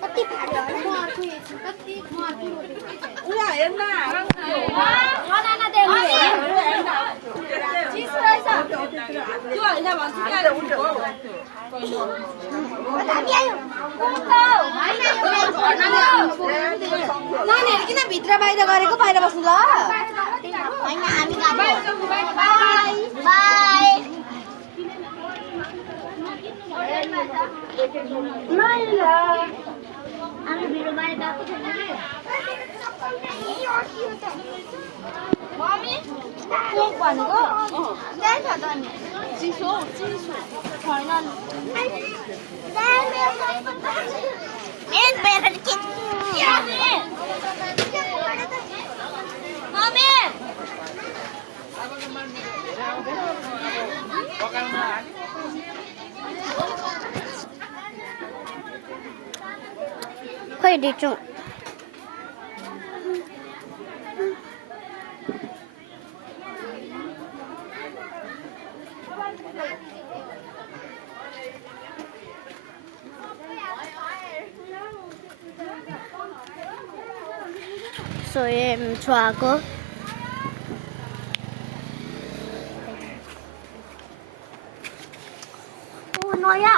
कति फाल्यो होला कति उया हेर्न बनाना दे चिस रहेछ त्यो हैन भन्छु के उठ्यो नानीहरु किन भित्र बाहिर गरेको बाहिर बस्नु ल हैन हामी बाइ बाइ माइला हामी भिडियो बाहिर गएको छैन मम्मी केक भनेको त्यही छ त नि चिसो छैन मम्मी खोइ दिन्छु So choago. Oh Noya.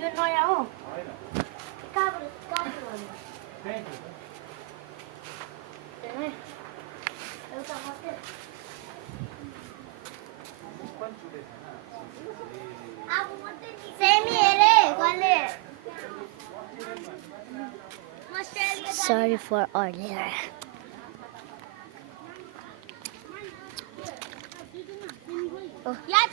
Yo Noya oh. Sorry for earlier. Oh. Yeah,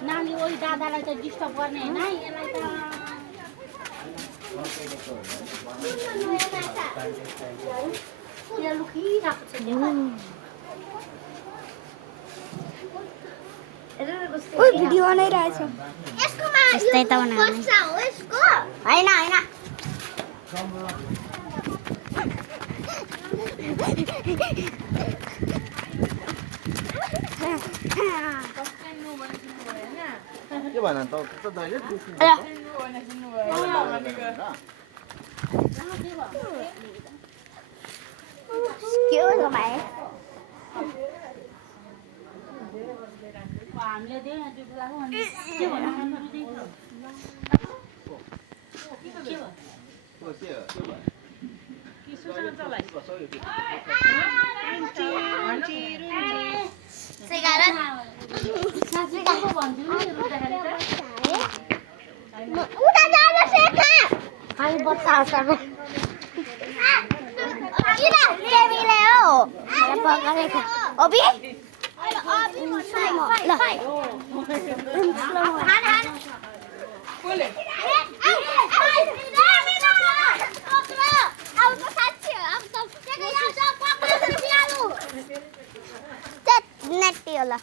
नानी ओइ दादालाई चाहिँ डिस्टर्ब गर्ने हैन यसलाई त यो लुकिरहेको छ ओइ भिडियो बनाइरहेछ यसकोमा यस्तै त बनाउने हो यसको हैन के भन त दैले के हो भाइ हामीले दे त्यो कुराको के भन्नु उता जानु सेखा हामी बच्चाहरुसँग किन केमीले हो मैले पकाएको ओबी ल कोले नेटी होला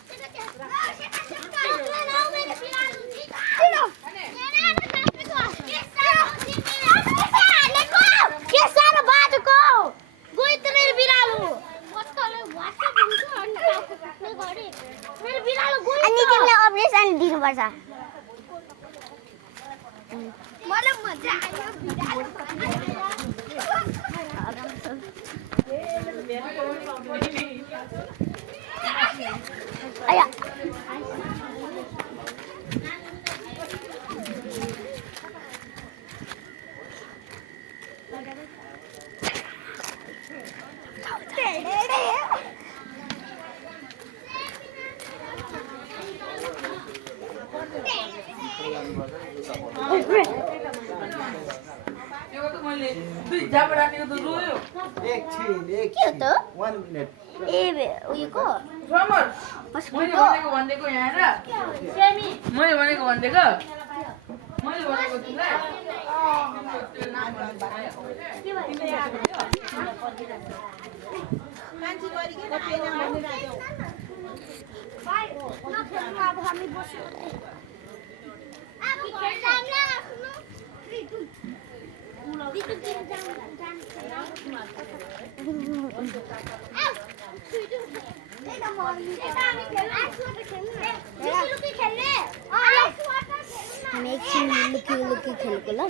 अनि तिमीलाई अपरेसन दिनुपर्छ मलाई मजा आयो आया मैले दुई झापडा निको त रोयो एकछिन के हो त 1 मिनेट ए उयोको समर मैले भनेको भन्देको यहाँ र सेमी मैले भनेको भन्देको तिमीलाई अब हामी बस्छौँ अब खेल्छौँ ल सुन्नु 3 2 दिदु दिन हामी एकछिन लुकी खेलेको ल